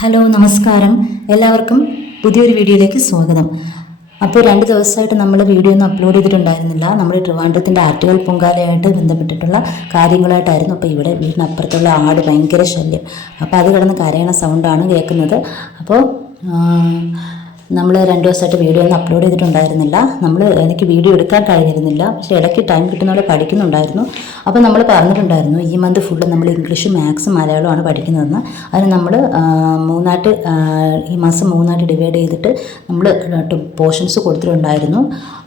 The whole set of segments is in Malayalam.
ഹലോ നമസ്കാരം. എല്ലാവർക്കും പുതിയൊരു വീഡിയോയിലേക്ക് സ്വാഗതം. അപ്പോൾ രണ്ട് ദിവസമായിട്ട് നമ്മൾ വീഡിയോ ഒന്നും അപ്ലോഡ് ചെയ്തിട്ടുണ്ടായിരുന്നില്ല. നമ്മൾ ട്രിവാൻഡ്രത്തിന്റെ ആറ്റുകൾ പൊങ്കാലയായിട്ട് ബന്ധപ്പെട്ടിട്ടുള്ള കാര്യങ്ങളായിട്ടായിരുന്നു അപ്പോൾ ഇവിടെ വീടിനപ്പുറത്തുള്ള ആട് ഭയങ്കര ശല്യം. അപ്പോൾ അത് കിടന്ന് കരയണ സൗണ്ടാണ് കേൾക്കുന്നത്. അപ്പോൾ നമ്മൾ രണ്ട് ദിവസമായിട്ട് വീഡിയോ ഒന്നും അപ്ലോഡ് ചെയ്തിട്ടുണ്ടായിരുന്നില്ല. നമ്മൾ എനിക്ക് വീഡിയോ എടുക്കാൻ കഴിഞ്ഞിരുന്നില്ല. പക്ഷേ ഇടയ്ക്ക് ടൈം കിട്ടുന്ന പോലെ പഠിക്കുന്നുണ്ടായിരുന്നു. അപ്പോൾ നമ്മൾ പറഞ്ഞിട്ടുണ്ടായിരുന്നു ഈ മന്ത് ഫുള്ള് നമ്മൾ ഇംഗ്ലീഷ് മാത്സ് മലയാളമാണ് പഠിക്കുന്നതെന്ന്. അതിന് നമ്മൾ മൂന്നായിട്ട് ഈ മാസം മൂന്നായിട്ട് ഡിവൈഡ് ചെയ്തിട്ട് നമ്മൾ പോർഷൻസ് കൊടുത്തിട്ടുണ്ടായിരുന്നു.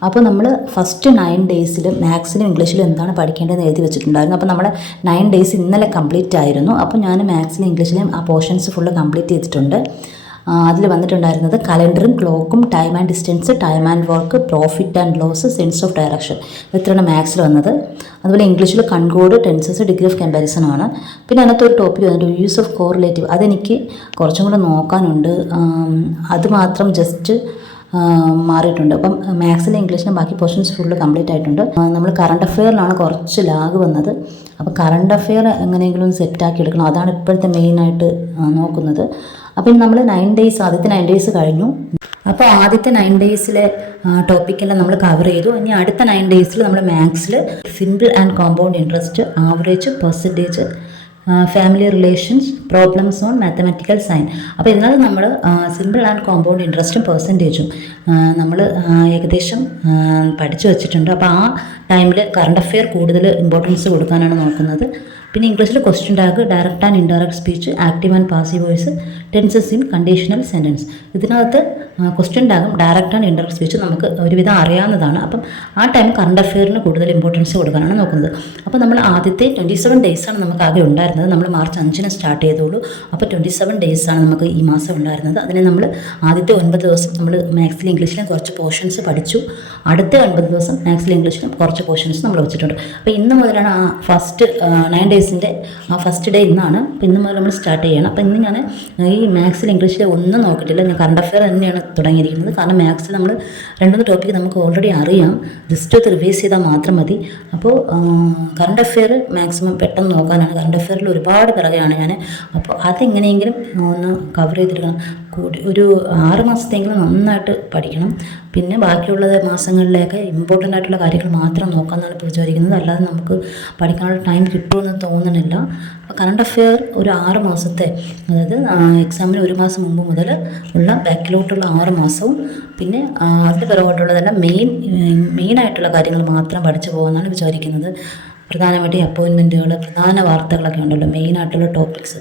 അപ്പോൾ നമ്മൾ ഫസ്റ്റ് നയൻ ഡേയ്സിൽ മാത്സിലും ഇംഗ്ലീഷിലും എന്താണ് പഠിക്കേണ്ടതെന്ന് എഴുതി വെച്ചിട്ടുണ്ടായിരുന്നു. അപ്പോൾ നമ്മുടെ നയൻ ഡേയ്സ് ഇന്നലെ കംപ്ലീറ്റ് ആയിരുന്നു. അപ്പോൾ ഞാൻ മാത്സിലും ഇംഗ്ലീഷിലും ആ പോർഷൻസ് ഫുള്ള് കംപ്ലീറ്റ് ചെയ്തിട്ടുണ്ട്. അതിൽ വന്നിട്ടുണ്ടായിരുന്നത് കലണ്ടറും ക്ലോക്കും time and distance time and work profit and loss sense of direction ഇത്രയാണ് മാത്സിൽ വന്നത്. അതുപോലെ ഇംഗ്ലീഷിൽ concord tenses degree of comparison ആണ്. പിന്നെ അതിനകത്ത് ഒരു ടോപ്പിക് വന്നിട്ട് യൂസ് ഓഫ് കോറിലേറ്റീവ് അതെനിക്ക് കുറച്ചും കൂടെ നോക്കാനുണ്ട്. അത് മാത്രം ജസ്റ്റ് മാറിയിട്ടുണ്ട്. അപ്പം മാത്സിലും ഇംഗ്ലീഷിലും ബാക്കി പോർഷൻസ് ഫുൾ കംപ്ലീറ്റ് ആയിട്ടുണ്ട്. നമ്മൾ കറണ്ട് അഫെയറിലാണ് കുറച്ച് ലാഗ് വന്നത്. അപ്പോൾ കറണ്ട് അഫെയർ എങ്ങനെയെങ്കിലും സെറ്റാക്കി എടുക്കണം. അതാണ് ഇപ്പോഴത്തെ മെയിനായിട്ട് നോക്കുന്നത്. അപ്പം നമ്മൾ നയൻ ഡേയ്സ് ആദ്യത്തെ നയൻ ഡേയ്സ് കഴിഞ്ഞു. അപ്പോൾ ആദ്യത്തെ നയൻ ഡേയ്സിലെ ടോപ്പിക്കെല്ലാം നമ്മൾ കവർ ചെയ്തു. ഇനി അടുത്ത നയൻ ഡേയ്സിൽ നമ്മൾ മാത്സിൽ simple and compound interest average percentage family relations problems on mathematical സയൻ അപ്പോൾ ഇതിനകത്ത് നമ്മൾ സിമ്പിൾ ആൻഡ് കോമ്പൗണ്ട് ഇൻട്രസ്റ്റും പെർസെന്റേജും നമ്മൾ ഏകദേശം പഠിച്ചു വച്ചിട്ടുണ്ട്. അപ്പോൾ ആ ടൈമിൽ കറണ്ട് അഫെയർ കൂടുതൽ ഇമ്പോർട്ടൻസ് കൊടുക്കാനാണ് നോക്കുന്നത്. പിന്നെ ഇംഗ്ലീഷിൽ question tag direct and indirect speech active and passive voice tenses in conditional sentence ഇതിനകത്ത് ക്വസ്റ്റ്യൻ ടാഗും ഡയറക്റ്റ് ആൻഡ് ഇൻഡയറക്റ്റ് സ്പീച്ച് നമുക്ക് ഒരുവിധം അറിയാവുന്നതാണ്. അപ്പം ആ ടൈം കറണ്ട് അഫെയറിന് കൂടുതൽ ഇമ്പോർട്ടൻസ് കൊടുക്കാനാണ് നോക്കുന്നത്. അപ്പോൾ നമ്മൾ ആദ്യത്തെ ട്വന്റി സെവൻ ഡേയ്സാണ് നമുക്ക് ആകെ ഉണ്ടായിരുന്നത്. നമ്മൾ മാർച്ച് അഞ്ചിന് സ്റ്റാർട്ട് ചെയ്തോളൂ അപ്പോൾ ട്വന്റി സെവൻ ഡേയ്സാണ് നമുക്ക് ഈ മാസം ഉണ്ടായിരുന്നത്. അതിന് നമ്മൾ ആദ്യത്തെ ഒൻപത് ദിവസം നമ്മൾ ഇംഗ്ലീഷിലും കുറച്ച് പോർഷൻസ് പഠിച്ചു. അടുത്ത ഒൻപത് ദിവസം മാത്സിലും ഇംഗ്ലീഷിലും കുറച്ച് പോർഷൻസ് നമ്മൾ വെച്ചിട്ടുണ്ട്. അപ്പോൾ ഇന്ന് മുതലാണ് ആ ഫസ്റ്റ് നയൻ ഡേയ്സിന്റെ ആ ഫസ്റ്റ് ഡേ ഇന്നാണ്. അപ്പോൾ ഇന്ന് മുതൽ നമ്മൾ സ്റ്റാർട്ട് ചെയ്യണം. അപ്പോൾ ഇന്ന് ഞാൻ ഈ മാത്സിൽ ഇംഗ്ലീഷിൽ ഒന്നും നോക്കിയിട്ടില്ല. ഞാൻ കറണ്ട് അഫെയർ തന്നെയാണ് തുടങ്ങിയിരിക്കുന്നത്. കാരണം മാത്സിൽ നമ്മൾ രണ്ടുമൂന്ന് ടോപ്പിക്ക് നമുക്ക് ഓൾറെഡി അറിയാം. ജസ്റ്റ് ഒന്ന് റിവൈസ് ചെയ്താൽ മാത്രം മതി. അപ്പോൾ കറണ്ട് അഫെയർ മാക്സിമം പെട്ടെന്ന് നോക്കാനാണ്. കറണ്ട് അഫെയറിൽ ഒരുപാട് പിറകെയാണ് ഞാൻ. അപ്പോൾ അതെങ്ങനെയെങ്കിലും ഒന്ന് കവർ ചെയ്തെടുക്കണം. കൂടി ഒരു ആറ് മാസത്തെങ്കിലും നന്നായിട്ട് പഠിക്കണം. പിന്നെ ബാക്കിയുള്ള മാസങ്ങളിലേക്ക് ഇമ്പോർട്ടന്റ് ആയിട്ടുള്ള കാര്യങ്ങൾ മാത്രം നോക്കാമെന്നാണ് ഇപ്പോൾ വിചാരിക്കുന്നത്. അല്ലാതെ നമുക്ക് പഠിക്കാനുള്ള ടൈം കിട്ടുമെന്ന് തോന്നണില്ല. അപ്പോൾ കറണ്ട് അഫെയർ ഒരു ആറ് മാസത്തെ അതായത് എക്സാമിന് ഒരു മാസം മുമ്പ് മുതൽ ഉള്ള ബാക്കിലോട്ടുള്ള ആറ് മാസവും പിന്നെ അതിന് പിറകോട്ടുള്ളതെല്ലാം മെയിൻ മെയിനായിട്ടുള്ള കാര്യങ്ങൾ മാത്രം പഠിച്ചു പോകുമെന്നാണ് വിചാരിക്കുന്നത്. പ്രധാനമായിട്ട് ഈ അപ്പോയിൻമെന്റുകൾ പ്രധാന വാർത്തകളൊക്കെ ഉണ്ടല്ലോ മെയിനായിട്ടുള്ള ടോപ്പിക്സ്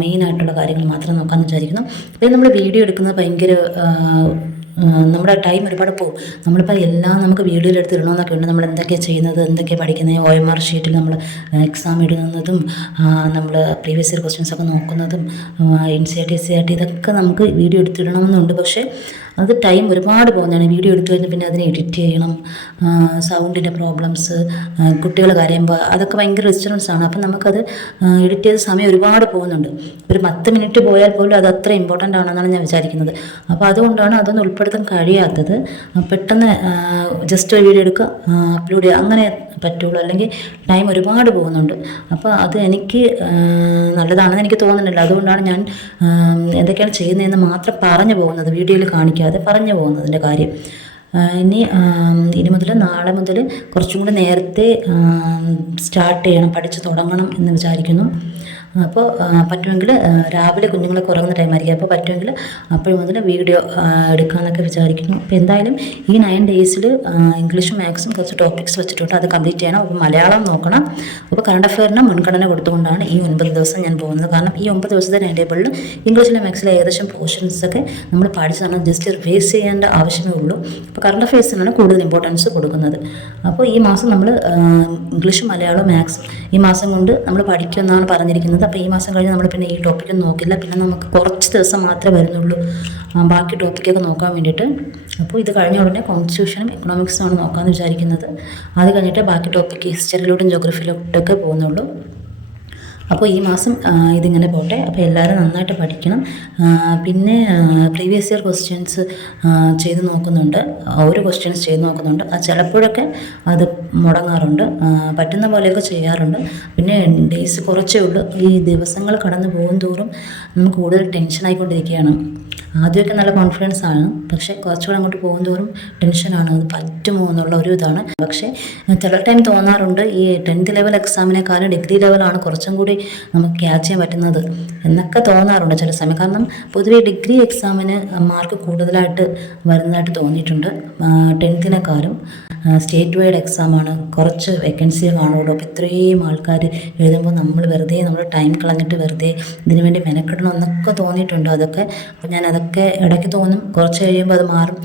മെയിനായിട്ടുള്ള കാര്യങ്ങൾ മാത്രം നോക്കാമെന്ന് വിചാരിക്കുന്നു. അപ്പോൾ നമ്മൾ വീഡിയോ എടുക്കുന്നത് ഭയങ്കര നമ്മുടെ ടൈം ഒരുപാട് പോകും. നമ്മളിപ്പോൾ എല്ലാം നമുക്ക് വീഡിയോയിൽ എടുത്ത് ഇടണമെന്നൊക്കെ ഉണ്ട്. നമ്മൾ എന്തൊക്കെയാണ് ചെയ്യുന്നത് എന്തൊക്കെയാണ് പഠിക്കുന്നത് ഒ എം ആർ ഷീറ്റിൽ നമ്മൾ എക്സാം ഇടുന്നതും നമ്മൾ പ്രീവിയസ് ഇയർ ക്വസ്റ്റ്യൻസ് ഒക്കെ നോക്കുന്നതും N C R T C R T ഇതൊക്കെ നമുക്ക് വീഡിയോ എടുത്തിടണമെന്നുണ്ട്. പക്ഷേ അത് ടൈം ഒരുപാട് പോകുന്നതാണ്. വീഡിയോ എടുത്തു കഴിഞ്ഞാൽ പിന്നെ അതിനെ എഡിറ്റ് ചെയ്യണം. സൗണ്ടിന്റെ പ്രോബ്ലംസ് കുട്ടികൾ കരയുമ്പോൾ അതൊക്കെ ഭയങ്കര ഡിസ്റ്റർബൻസ് ആണ്. അപ്പം നമുക്കത് എഡിറ്റ് ചെയ്ത സമയം ഒരുപാട് പോകുന്നുണ്ട്. ഒരു പത്ത് മിനിറ്റ് പോയാൽ പോലും അത് അത്ര ഇമ്പോർട്ടന്റ് ആണെന്നാണ് ഞാൻ വിചാരിക്കുന്നത്. അപ്പോൾ അതുകൊണ്ടാണ് അതൊന്നും ഉൾപ്പെടുത്താൻ കഴിയാത്തത്. പെട്ടെന്ന് ജസ്റ്റ് ഒരു വീഡിയോ എടുക്കുക അപ്ലോഡ് ചെയ്യുക അങ്ങനെ പറ്റുള്ളൂ. അല്ലെങ്കിൽ ടൈം ഒരുപാട് പോകുന്നുണ്ട്. അപ്പോൾ അത് എനിക്ക് നല്ലതാണെന്ന് എനിക്ക് തോന്നുന്നില്ല. അതുകൊണ്ടാണ് ഞാൻ എന്തൊക്കെയാണ് ചെയ്യുന്നതെന്ന് മാത്രം പറഞ്ഞു പോകുന്നത്. വീഡിയോയിൽ കാണിക്കാതെ പറഞ്ഞു പോകുന്നതിന്റെ കാര്യം. ഇനി ഇനി മുതൽ നാളെ മുതൽ കുറച്ചും കൂടി നേരത്തെ സ്റ്റാർട്ട് ചെയ്യണം പഠിച്ചു തുടങ്ങണം എന്ന് വിചാരിക്കുന്നു. അപ്പോൾ പറ്റുമെങ്കിൽ രാവിലെ കുഞ്ഞുങ്ങളൊക്കെ ഉറങ്ങുന്ന ടൈമായിരിക്കും അപ്പോൾ പറ്റുമെങ്കിൽ അപ്പോഴും മുതൽ വീഡിയോ എടുക്കാമെന്നൊക്കെ വിചാരിക്കുന്നു. അപ്പോൾ എന്തായാലും ഈ നയൻ ഡേയ്സിൽ ഇംഗ്ലീഷും മാത്സും കുറച്ച് ടോപ്പിക്സ് വെച്ചിട്ടുണ്ട്. അത് കംപ്ലീറ്റ് ചെയ്യണം. അപ്പോൾ മലയാളം നോക്കണം. അപ്പോൾ കറണ്ട് അഫെയറിന് മുൻഗണന കൊടുത്തുകൊണ്ടാണ് ഈ ഒൻപത് ദിവസം ഞാൻ പോകുന്നത്. കാരണം ഈ ഒമ്പത് ദിവസത്തെ ടൈം ടേബിളിൽ ഇംഗ്ലീഷിലെ മാത്സിലെ ഏകദേശം പോർഷൻസൊക്കെ നമ്മൾ പഠിച്ചതാണ് ജസ്റ്റ് റിവേഴ്സ് ചെയ്യേണ്ട ആവശ്യമേ ഉള്ളൂ. അപ്പോൾ കറണ്ട് അഫെയർസിനാണ് കൂടുതൽ ഇമ്പോർട്ടൻസ് കൊടുക്കുന്നത്. അപ്പോൾ ഈ മാസം നമ്മൾ ഇംഗ്ലീഷും മലയാളവും മാത്സും ഈ മാസം കൊണ്ട് നമ്മൾ പഠിക്കുമെന്നാണ് പറഞ്ഞിരിക്കുന്നത്. അപ്പോൾ ഈ മാസം കഴിഞ്ഞ് നമ്മൾ പിന്നെ ഈ ടോപ്പിക്ക് നോക്കില്ല. പിന്നെ നമുക്ക് കുറച്ച് ദിവസം മാത്രമേ വരുന്നുള്ളൂ. ബാക്കി ടോപ്പിക്കൊക്കെ നോക്കാൻ വേണ്ടിയിട്ട്. അപ്പോൾ ഇത് കഴിഞ്ഞ ഉടനെ കോൺസ്റ്റിറ്റ്യൂഷനും എക്കണോമിക്സുമാണ് നോക്കാമെന്ന് വിചാരിക്കുന്നത്. അത് കഴിഞ്ഞിട്ട് ബാക്കി ടോപ്പിക്ക് ഹിസ്റ്ററിയിലോട്ടും ജോഗ്രഫിയിലോട്ടൊക്കെ പോകുന്നുള്ളൂ. അപ്പോൾ ഈ മാസം ഇതിങ്ങനെ പോട്ടെ. അപ്പോൾ എല്ലാവരും നന്നായിട്ട് പഠിക്കണം. പിന്നെ പ്രീവിയസ് ഇയർ ക്വസ്റ്റ്യൻസ് ചെയ്ത് നോക്കുന്നുണ്ട്. ഒരു ക്വസ്റ്റ്യൻസ് ചെയ്ത് നോക്കുന്നുണ്ട്. ചിലപ്പോഴൊക്കെ അത് മുടങ്ങാറുണ്ട്. പറ്റുന്ന പോലെയൊക്കെ ചെയ്യാറുണ്ട്. പിന്നെ ഡേയ്സ് കുറച്ചേ ഉള്ളൂ. ഈ ദിവസങ്ങൾ കടന്നു പോകും തോറും നമുക്ക് കൂടുതൽ ടെൻഷനായിക്കൊണ്ടിരിക്കുകയാണ് ആദ്യമൊക്കെ നല്ല കോൺഫിഡൻസ് ആണ്. പക്ഷേ കുറച്ചുകൂടെ അങ്ങോട്ട് പോകും തോറും ടെൻഷനാണ്. അത് പറ്റുമോ എന്നുള്ള ഒരു ഇതാണ്. പക്ഷേ ചില ടൈം തോന്നാറുണ്ട്. ഈ ടെൻത്ത് ലെവൽ എക്സാമിനേക്കാളും ഡിഗ്രി ലെവലാണ് കുറച്ചും കൂടി നമുക്ക് ക്യാച്ച് ചെയ്യാൻ പറ്റുന്നത് എന്നൊക്കെ തോന്നാറുണ്ട് ചില സമയം. കാരണം പൊതുവേ ഡിഗ്രി എക്സാമിന് മാർക്ക് കൂടുതലായിട്ട് വരുന്നതായിട്ട് തോന്നിയിട്ടുണ്ട്. ടെൻത്തിനെക്കാളും സ്റ്റേറ്റ് വൈഡ് എക്സാമാണ് കുറച്ച് വേക്കൻസി കാണുള്ളൂ. അപ്പോൾ ഇത്രയും ആൾക്കാർ എഴുതുമ്പോൾ നമ്മൾ വെറുതെ നമ്മൾ ടൈം കളഞ്ഞിട്ട് വെറുതെ ഇതിനു വേണ്ടി മെനക്കെടണം എന്നൊക്കെ തോന്നിയിട്ടുണ്ട്. അതൊക്കെ അപ്പോൾ ഞാൻ അതൊക്കെ ഇടയ്ക്ക് തോന്നും. കുറച്ച് കഴിയുമ്പോൾ അത് മാറും.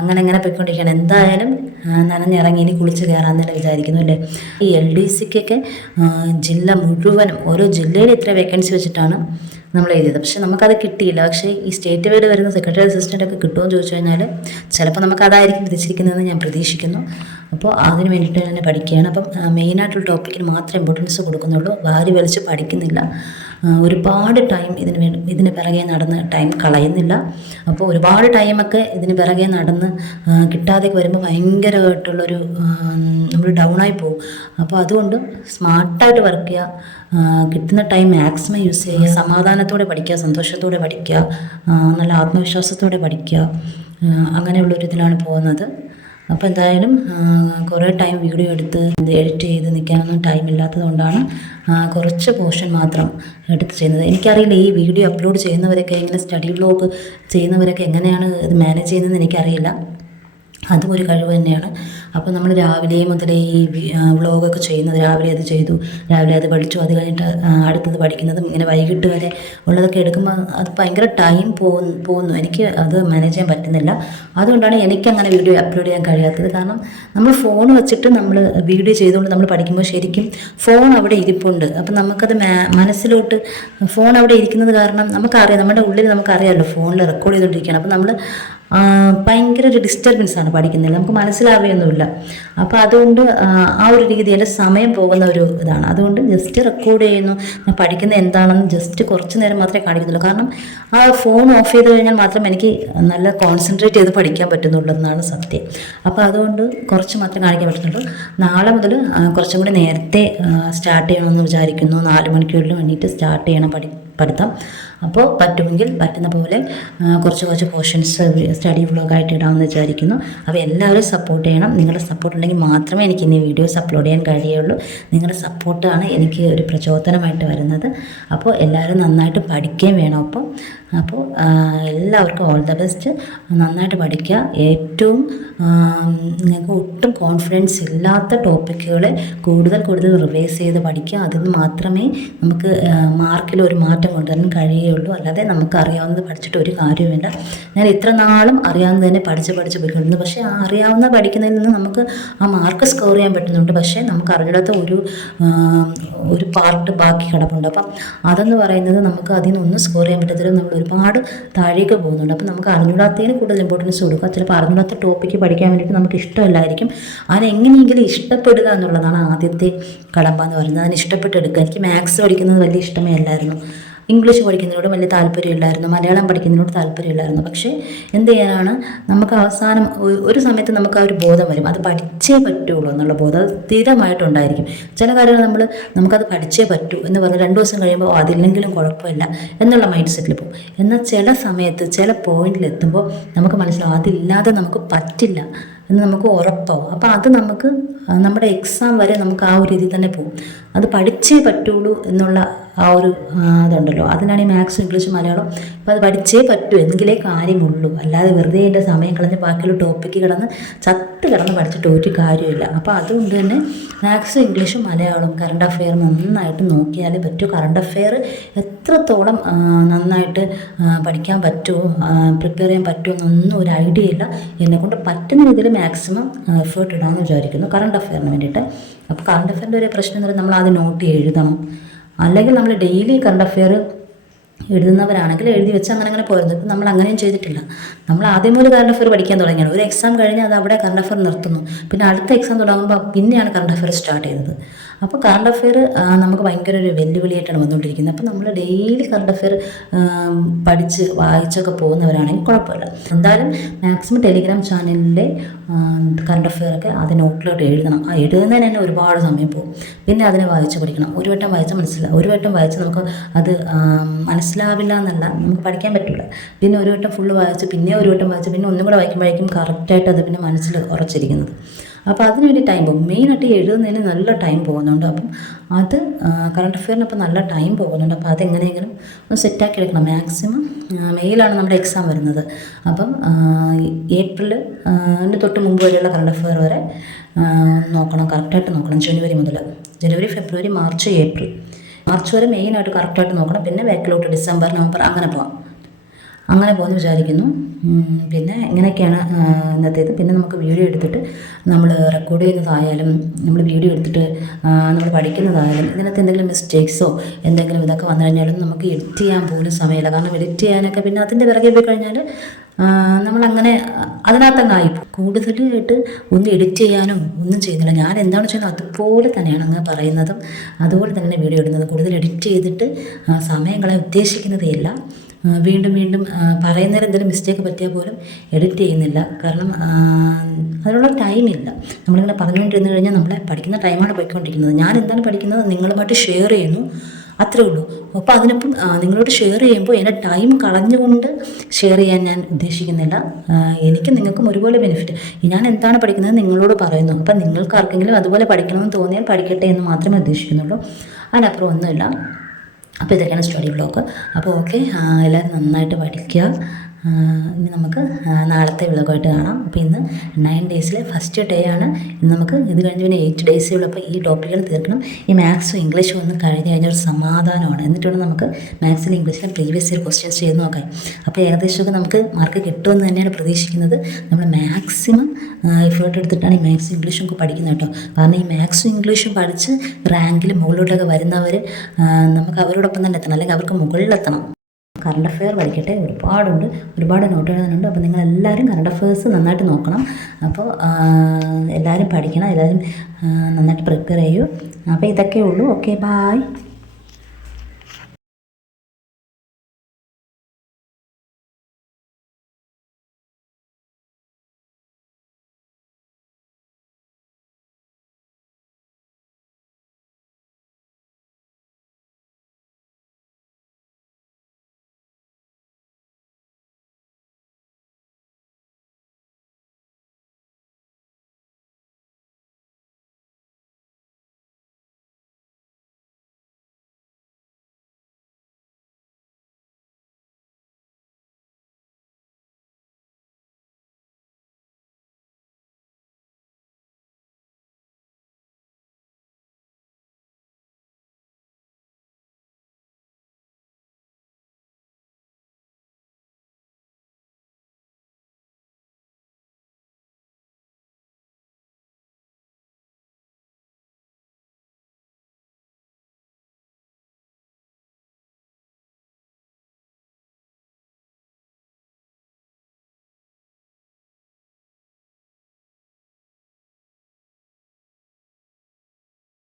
അങ്ങനെ അങ്ങനെ പോയിക്കൊണ്ടിരിക്കുകയാണ്. എന്തായാലും നനഞ്ഞിറങ്ങി ഇനി കുളിച്ച് കയറാൻ തന്നെ വിചാരിക്കുന്നു അല്ലേ? ഈ എൽ ഡി സിക്കൊക്കെ ജില്ല മുഴുവനും ഓരോ ജില്ലയിൽ ഇത്ര വേക്കൻസി വെച്ചിട്ടാണ്. നമ്മൾ എഴുതിയത് പക്ഷേ നമുക്കത് കിട്ടിയില്ല. പക്ഷേ ഈ സ്റ്റേറ്റ് വൈഡ് വരുന്ന സെക്രട്ടറി അസിസ്റ്റന്റ് ഒക്കെ കിട്ടുമെന്ന് ചോദിച്ചു കഴിഞ്ഞാൽ ചിലപ്പോൾ നമുക്ക് അതായിരിക്കും വിധിച്ചിരിക്കുന്നതെന്ന് ഞാൻ പ്രതീക്ഷിക്കുന്നു. അപ്പോൾ അതിന് വേണ്ടിയിട്ട് തന്നെ പഠിക്കുകയാണ്. അപ്പം മെയിനായിട്ടുള്ള ടോപ്പിക്കിന് മാത്രമേ ഇമ്പോർട്ടൻസ് കൊടുക്കുന്നുള്ളൂ. വാരി വലിച്ച് പഠിക്കുന്നില്ല. ഒരുപാട് ടൈം ഇതിന് വേണ്ടി ഇതിന് പിറകെ നടന്ന് ടൈം കളയുന്നില്ല. അപ്പോൾ ഒരുപാട് ടൈമൊക്കെ ഇതിന് പിറകെ നടന്ന് കിട്ടാതെ വരുമ്പോൾ ഭയങ്കരമായിട്ടുള്ളൊരു നമ്മൾ ഡൗണായി പോകും. അപ്പോൾ അതുകൊണ്ട് സ്മാർട്ടായിട്ട് വർക്ക് ചെയ്യുക കിട്ടുന്ന ടൈം മാക്സിമം യൂസ് ചെയ്യുക സമാധാനത്തോടെ പഠിക്കുക സന്തോഷത്തോടെ പഠിക്കുക നല്ല ആത്മവിശ്വാസത്തോടെ പഠിക്കുക ആ, അങ്ങനെയുള്ളൊരു ഇതിലാണ് പോകുന്നത്. അപ്പോൾ എന്തായാലും കുറേ ടൈം വീഡിയോ എടുത്ത് എഡിറ്റ് ചെയ്ത് നിൽക്കാനൊന്നും ടൈം ഇല്ലാത്തത് കൊണ്ടാണ് കുറച്ച് പോർഷൻ മാത്രം എടുത്ത് ചെയ്യുന്നത്. എനിക്കറിയില്ല ഈ വീഡിയോ അപ്ലോഡ് ചെയ്യുന്നവരൊക്കെ ഇങ്ങനെ സ്റ്റഡി വ്ലോഗ് ചെയ്യുന്നവരൊക്കെ എങ്ങനെയാണ് ഇത് മാനേജ് ചെയ്യുന്നതെന്ന് എനിക്കറിയില്ല. അതും ഒരു കഴിവ് തന്നെയാണ്. അപ്പോൾ നമ്മൾ രാവിലെ മുതലേ ഈ വ്ളോഗൊക്കെ ചെയ്യുന്നത് രാവിലെ അത് ചെയ്തു രാവിലെ അത് പഠിച്ചു അത് കഴിഞ്ഞിട്ട് അടുത്തത് പഠിക്കുന്നതും ഇങ്ങനെ വൈകിട്ട് വരെ ഉള്ളതൊക്കെ എടുക്കുമ്പോൾ അത് ഭയങ്കര ടൈം പോകുന്നു പോകുന്നു എനിക്ക് അത് മാനേജ് ചെയ്യാൻ പറ്റുന്നില്ല. അതുകൊണ്ടാണ് എനിക്ക് അങ്ങനെ വീഡിയോ അപ്ലോഡ് ചെയ്യാൻ കഴിയാത്തത്. കാരണം നമ്മൾ ഫോൺ വെച്ചിട്ട് നമ്മൾ വീഡിയോ ചെയ്തുകൊണ്ട് നമ്മൾ പഠിക്കുമ്പോൾ ശരിക്കും ഫോൺ അവിടെ ഇരിപ്പുണ്ട്. അപ്പം നമുക്കത് മനസ്സിലോട്ട് ഫോൺ അവിടെ ഇരിക്കുന്നത് കാരണം നമുക്കറിയാം നമ്മുടെ ഉള്ളിൽ നമുക്കറിയാമല്ലോ ഫോണിൽ റെക്കോർഡ് ചെയ്തുകൊണ്ടിരിക്കുകയാണ്. അപ്പം നമ്മൾ ഭയങ്കര ഒരു ഡിസ്റ്റർബൻസ് ആണ് പഠിക്കുന്നത്. നമുക്ക് മനസ്സിലാവുകയൊന്നുമില്ല അപ്പോൾ അതുകൊണ്ട് ആ, ഒരു രീതിയിൽ സമയം പോകുന്ന ഒരു ഇതാണ്. അതുകൊണ്ട് ജസ്റ്റ് റെക്കോർഡ് ചെയ്യുന്നു. പഠിക്കുന്നത് എന്താണെന്ന് ജസ്റ്റ് കുറച്ച് നേരം മാത്രമേ കാണിക്കുന്നുള്ളൂ കാരണം ആ ഫോൺ ഓഫ് ചെയ്ത് കഴിഞ്ഞാൽ മാത്രം എനിക്ക് നല്ല കോൺസെൻട്രേറ്റ് ചെയ്ത് പഠിക്കാൻ പറ്റുന്നുള്ളൂ എന്നാണ് സത്യം. അപ്പോൾ അതുകൊണ്ട് കുറച്ച് മാത്രമേ കാണിക്കാൻ പറ്റുന്നുള്ളൂ. നാളെ മുതൽ കുറച്ചും കൂടി നേരത്തെ സ്റ്റാർട്ട് ചെയ്യണമെന്ന് വിചാരിക്കുന്നു. നാല് മണിക്കൂറിൽ വേണ്ടിയിട്ട് സ്റ്റാർട്ട് ചെയ്യണം പഠി പഠിത്തം. അപ്പോൾ പറ്റുമെങ്കിൽ പറ്റുന്ന പോലെ കുറച്ച് കുറച്ച് പോർഷൻസ് സ്റ്റഡി വ്ളോഗായിട്ട് ഇടാമെന്ന് വിചാരിക്കുന്നു. അപ്പോൾ എല്ലാവരും സപ്പോർട്ട് ചെയ്യണം. നിങ്ങളുടെ സപ്പോർട്ട് ഉണ്ടെങ്കിൽ മാത്രമേ എനിക്ക് ഇനി വീഡിയോസ് അപ്ലോഡ് ചെയ്യാൻ കഴിയുള്ളൂ. നിങ്ങളുടെ സപ്പോർട്ടാണ് എനിക്ക് ഒരു പ്രചോദനമായിട്ട് വരുന്നത്. അപ്പോൾ എല്ലാവരും നന്നായിട്ട് പഠിക്കുകയും വേണം അപ്പം. അപ്പോൾ എല്ലാവർക്കും ഓൾ ദ ബെസ്റ്റ് നന്നായിട്ട് പഠിക്കുക. ഏറ്റവും നിങ്ങൾക്ക് ഒട്ടും കോൺഫിഡൻസ് ഇല്ലാത്ത ടോപ്പിക്കുകളെ കൂടുതൽ കൂടുതൽ റിവൈസ് ചെയ്ത് പഠിക്കുക. അതിൽ മാത്രമേ നമുക്ക് മാർക്കിൽ ഒരു മാറ്റം കൊണ്ടുവരാൻ കഴിയുള്ളൂ. അല്ലാതെ നമുക്ക് അറിയാവുന്നത് പഠിച്ചിട്ട് ഒരു കാര്യവുമില്ല. ഞാൻ ഇത്ര നാളും അറിയാവുന്നത് തന്നെ പഠിച്ച് പഠിച്ച് പോയിക്കൊണ്ടിരുന്നു. പക്ഷേ ആ അറിയാവുന്ന പഠിക്കുന്നതിൽ നിന്ന് നമുക്ക് ആ മാർക്ക് സ്കോർ ചെയ്യാൻ പറ്റുന്നുണ്ട്. പക്ഷേ നമുക്ക് അറിഞ്ഞിടാത്ത ഒരു ഒരു പാർട്ട് ബാക്കി കിടപ്പുണ്ട്. അപ്പം അതെന്ന് പറയുന്നത് നമുക്ക് അതിൽ നിന്നൊന്നും സ്കോർ ചെയ്യാൻ പറ്റത്തില്ല. നമ്മൾ ഒരുപാട് താഴേക്ക് പോകുന്നുണ്ട്. അപ്പം നമുക്ക് അറിഞ്ഞിടാത്തതിന് കൂടുതൽ ഇമ്പോർട്ടൻസ് കൊടുക്കുക. ചിലപ്പോൾ അറിഞ്ഞിടാത്ത ടോപ്പിക്ക് പഠിക്കാൻ വേണ്ടിയിട്ട് നമുക്ക് ഇഷ്ടമല്ലായിരിക്കും. അതിനെങ്ങനെയെങ്കിലും ഇഷ്ടപ്പെടുക എന്നുള്ളതാണ് ആദ്യത്തെ കടമ്പ എന്ന് പറയുന്നത്. അതിന് ഇഷ്ടപ്പെട്ടെടുക്കുക എനിക്ക് മാത്സ് പഠിക്കുന്നത് വലിയ ഇഷ്ടമേ അല്ലായിരുന്നു. ഇംഗ്ലീഷ് പഠിക്കുന്നതിനോട് വലിയ താല്പര്യമില്ലായിരുന്നു. മലയാളം പഠിക്കുന്നതിനോട് താല്പര്യമില്ലായിരുന്നു. പക്ഷേ എന്ത് ചെയ്യാനാണ്? നമുക്ക് അവസാനം ഒരു സമയത്ത് നമുക്ക് ആ ഒരു ബോധം വരും. അത് പഠിച്ചേ പറ്റുള്ളൂ എന്നുള്ള ബോധം. അത് സ്ഥിരമായിട്ടുണ്ടായിരിക്കും. ചില കാര്യങ്ങൾ നമ്മൾ നമുക്കത് പഠിച്ചേ പറ്റൂ എന്ന് പറഞ്ഞ് രണ്ട് ദിവസം കഴിയുമ്പോൾ "ഓ, അതില്ലെങ്കിലും കുഴപ്പമില്ല എന്നുള്ള മൈൻഡ് സെറ്റിൽ പോകും. എന്നാൽ ചില സമയത്ത് ചില പോയിന്റിൽ എത്തുമ്പോൾ നമുക്ക് മനസ്സിലാവും അതില്ലാതെ നമുക്ക് പറ്റില്ല എന്ന് നമുക്ക് ഉറപ്പാവും. അപ്പോൾ അത് നമുക്ക് നമ്മുടെ എക്സാം വരെ നമുക്ക് ആ ഒരു രീതിയിൽ തന്നെ പോകും. അത് പഠിച്ചേ പറ്റുള്ളൂ എന്നുള്ള ആ ഒരു ആ, ഇതുണ്ടല്ലോ അതിനാണ് ഈ മാത്സും ഇംഗ്ലീഷും മലയാളം അപ്പോൾ അത് പഠിച്ചേ പറ്റൂ. എങ്കിലേ കാര്യമുള്ളൂ. അല്ലാതെ വെറുതെ എന്റെ സമയം കളഞ്ഞ് ബാക്കിയുള്ള ടോപ്പിക്ക് കിടന്ന് ചത്ത് കിടന്ന് പഠിച്ചിട്ട് ഒരു കാര്യമില്ല അപ്പോൾ അതുകൊണ്ട് തന്നെ മാത്സും ഇംഗ്ലീഷും മലയാളം കറണ്ട് അഫെയർ നന്നായിട്ട് നോക്കിയാലേ പറ്റൂ. കറണ്ട് അഫെയർ എത്രത്തോളം നന്നായിട്ട് പഠിക്കാൻ പറ്റുമോ പ്രിപ്പയർ ചെയ്യാൻ പറ്റുമോ എന്നൊന്നും ഒരു ഐഡിയ ഇല്ല. എന്നെക്കൊണ്ട് പറ്റുന്ന രീതിയിൽ മാക്സിമം എഫേർട്ട് ഇടാമെന്ന് വിചാരിക്കുന്നു. കറണ്ട് അഫെയറിന് വേണ്ടിയിട്ട്. അപ്പോൾ കറണ്ട് അഫെയറിന്റെ ഒരു പ്രശ്നം എന്ന് പറയുന്നത് നമ്മൾ അത് നോട്ട് എഴുതണം. അല്ലെങ്കിൽ നമ്മൾ ഡെയിലി കറണ്ട് അഫെയർ എഴുതുന്നവരാണെങ്കിൽ എഴുതി വെച്ച് അങ്ങനെ അങ്ങനെ പോയത്. ഇപ്പം നമ്മൾ അങ്ങനെയും ചെയ്തിട്ടില്ല. നമ്മൾ ആദ്യം ഒരു കറണ്ട് അഫെയർ പഠിക്കാൻ തുടങ്ങിയാണ്. ഒരു എക്സാം കഴിഞ്ഞ് അത് അവിടെ കറണ്ട് അഫെയർ നിർത്തുന്നു. പിന്നെ അടുത്ത എക്സാം തുടങ്ങുമ്പോൾ പിന്നെയാണ് കറണ്ട് അഫെയർ സ്റ്റാർട്ട് ചെയ്തത്. അപ്പോൾ കറണ്ട് അഫെയർ നമുക്ക് ഭയങ്കര ഒരു വെല്ലുവിളിയായിട്ടാണ് വന്നുകൊണ്ടിരിക്കുന്നത്. അപ്പോൾ നമ്മൾ ഡെയിലി കറണ്ട് അഫെയർ പഠിച്ച് വായിച്ചൊക്കെ പോകുന്നവരാണെങ്കിൽ കുഴപ്പമില്ല. എന്തായാലും മാക്സിമം ടെലിഗ്രാം ചാനലിലെ കറണ്ട് അഫെയറൊക്കെ അത് നോട്ടിലോട്ട് എഴുതണം. ആ എഴുതുന്നതിന് തന്നെ ഒരുപാട് സമയം പോകും. പിന്നെ അതിനെ വായിച്ച് പഠിക്കണം. ഒരു വട്ടം വായിച്ചാൽ മനസ്സിലാവും ഒരു വട്ടം വായിച്ച് നമുക്ക് അത് മനസ്സിലാവില്ല എന്നല്ല നമുക്ക് പഠിക്കാൻ പറ്റില്ല പിന്നെ ഒരു വട്ടം ഫുള്ള് വായിച്ച് പിന്നെ ഒരു വട്ടം വായിച്ച് പിന്നെ ഒന്നും കൂടെ വായിക്കുമ്പോഴേക്കും കറക്റ്റായിട്ട് അത് പിന്നെ മനസ്സിൽ ഉറച്ചിരിക്കുന്നത്. അപ്പോൾ അതിന് വേണ്ടി ടൈം പോകും. മെയിനായിട്ട് എഴുതുന്നതിന് നല്ല ടൈം പോകുന്നുണ്ട്. അപ്പം അത് കറണ്ട് അഫെയറിന് നല്ല ടൈം പോകുന്നുണ്ട്. അപ്പോൾ അതെങ്ങനെയെങ്കിലും ഒന്ന് സെറ്റാക്കി എടുക്കണം. മാക്സിമം മെയിലാണ് നമ്മുടെ എക്സാം വരുന്നത്. അപ്പം ഏപ്രിൽ തൊട്ട് മുമ്പ് വരെയുള്ള കറണ്ട് അഫെയർ വരെ നോക്കണം. കറക്റ്റായിട്ട് നോക്കണം. ജനുവരി മുതൽ. ജനുവരി ഫെബ്രുവരി മാർച്ച് ഏപ്രിൽ മാർച്ച് വരെ മെയിനായിട്ട് കറക്റ്റായിട്ട് നോക്കണം. പിന്നെ ബാക്കിലോട്ട് ഡിസംബർ നവംബർ അങ്ങനെ പോവാം. അങ്ങനെ പോകുന്നു വിചാരിക്കുന്നു. പിന്നെ ഇങ്ങനെയൊക്കെയാണ് ഇന്നത്തേത്. പിന്നെ നമുക്ക് വീഡിയോ എടുത്തിട്ട് നമ്മൾ റെക്കോർഡ് ചെയ്യുന്നതായാലും നമ്മൾ വീഡിയോ എടുത്തിട്ട് നമ്മൾ പഠിക്കുന്നതായാലും ഇതിനകത്ത് എന്തെങ്കിലും മിസ്റ്റേക്സോ എന്തെങ്കിലും ഇതൊക്കെ വന്നു കഴിഞ്ഞാലും നമുക്ക് എഡിറ്റ് ചെയ്യാൻ പോലും സമയമില്ല. കാരണം എഡിറ്റ് ചെയ്യാനൊക്കെ പിന്നെ അതിന്റെ പിറകെ പോയി കഴിഞ്ഞാൽ നമ്മളങ്ങനെ അതിനകത്തങ്ങായി കൂടുതലായിട്ട് ഒന്ന് എഡിറ്റ് ചെയ്യാനും ഒന്നും ചെയ്യുന്നില്ല. ഞാൻ എന്താണ് ചെയ്യുന്നത്? അതുപോലെ തന്നെയാണ് അങ്ങ് പറയുന്നതും അതുപോലെ തന്നെ വീഡിയോ ഇടുന്നത്. കൂടുതൽ എഡിറ്റ് ചെയ്തിട്ട് സമയങ്ങളെ ഉദ്ദേശിക്കുന്നതേ ആ, വീണ്ടും വീണ്ടും പറയുന്നതിൽ എന്തെങ്കിലും മിസ്റ്റേക്ക് പറ്റിയാൽ പോലും എഡിറ്റ് ചെയ്യുന്നില്ല. കാരണം അതിനുള്ള ടൈമില്ല നമ്മളിങ്ങനെ പറഞ്ഞുകൊണ്ടിരുന്നു കഴിഞ്ഞാൽ നമ്മളെ പഠിക്കുന്ന ടൈമാണ് പോയിക്കൊണ്ടിരിക്കുന്നത്. ഞാൻ എന്താണ് പഠിക്കുന്നത്? നിങ്ങളുമായിട്ട് ഷെയർ ചെയ്യുന്നു. അത്രേ ഉള്ളൂ. അപ്പോൾ അതിനൊപ്പം നിങ്ങളോട് ഷെയർ ചെയ്യുമ്പോൾ എന്റെ ടൈം കളഞ്ഞുകൊണ്ട് ഷെയർ ചെയ്യാൻ ഞാൻ ഉദ്ദേശിക്കുന്നില്ല. എനിക്കും നിങ്ങൾക്കും ഒരുപോലെ ബെനിഫിറ്റ് ഞാൻ എന്താണ് പഠിക്കുന്നത്? നിങ്ങളോട് പറയുന്നു. അപ്പം നിങ്ങൾക്ക് ആർക്കെങ്കിലും അതുപോലെ പഠിക്കണമെന്ന് തോന്നിയാൽ പഠിക്കട്ടെ എന്ന് മാത്രമേ ഉദ്ദേശിക്കുന്നുള്ളൂ. അതിനപ്പുറം ഒന്നുമില്ല. അപ്പോൾ ഇതൊക്കെയാണ് സ്റ്റഡി ബ്ലോക്ക്. അപ്പോൾ ഓക്കെ എല്ലാവരും നന്നായിട്ട് പഠിക്കുക. ഇനി നമുക്ക് നാളത്തെ വ്ളോഗായിട്ട് കാണാം. അപ്പോൾ ഇന്ന് നയൻ ഡേയ്സിലെ ഫസ്റ്റ് ഡേ ആണ്. ഇന്ന് നമുക്ക് ഇത് കഴിഞ്ഞ് പിന്നെ എയ്റ്റ് ഡേയ്സേ ഉള്ളൂ അപ്പോൾ ഈ ടോപ്പിക്കുകൾ തീർക്കണം. ഈ മാത്സും ഇംഗ്ലീഷും ഒന്ന് കഴിഞ്ഞ് കഴിഞ്ഞാൽ ഒരു സമാധാനമാണ്. എന്നിട്ട് നമുക്ക് മാത്സിലും ഇംഗ്ലീഷിലും പ്രീവിയസ് ഇയർ ക്വസ്റ്റ്യൻസ് ചെയ്ത് നോക്കാം അപ്പോൾ ഏകദേശമൊക്കെ നമുക്ക് മാർക്ക് കിട്ടുമെന്ന് തന്നെയാണ് പ്രതീക്ഷിക്കുന്നത്. നമ്മൾ മാക്സിമം എഫേർട്ട് എടുത്തിട്ടാണ് ഈ മാത്സും ഇംഗ്ലീഷും ഒക്കെ പഠിക്കുന്നത് കേട്ടോ. കാരണം ഈ മാത്സും ഇംഗ്ലീഷും പഠിച്ച് റാങ്കിൽ മുകളിലോട്ടൊക്കെ വരുന്നവർ നമുക്ക് അവരോടൊപ്പം തന്നെ എത്തണം. അല്ലെങ്കിൽ അവർക്ക് മുകളിലെത്തണം. കറണ്ട് അഫെയർ വരയ്ക്കട്ടെ? ഒരുപാടുണ്ട്. ഒരുപാട് നോട്ട് എഴുതാനുണ്ട്. അപ്പോൾ നിങ്ങൾ എല്ലാവരും കറണ്ട് അഫെയർസ് നന്നായിട്ട് നോക്കണം. അപ്പോൾ എല്ലാവരും പഠിക്കണം. എല്ലാവരും നന്നായിട്ട് പ്രിപ്പയർ ചെയ്യൂ. അപ്പോൾ ഇതൊക്കെ ഉള്ളൂ. Okay bye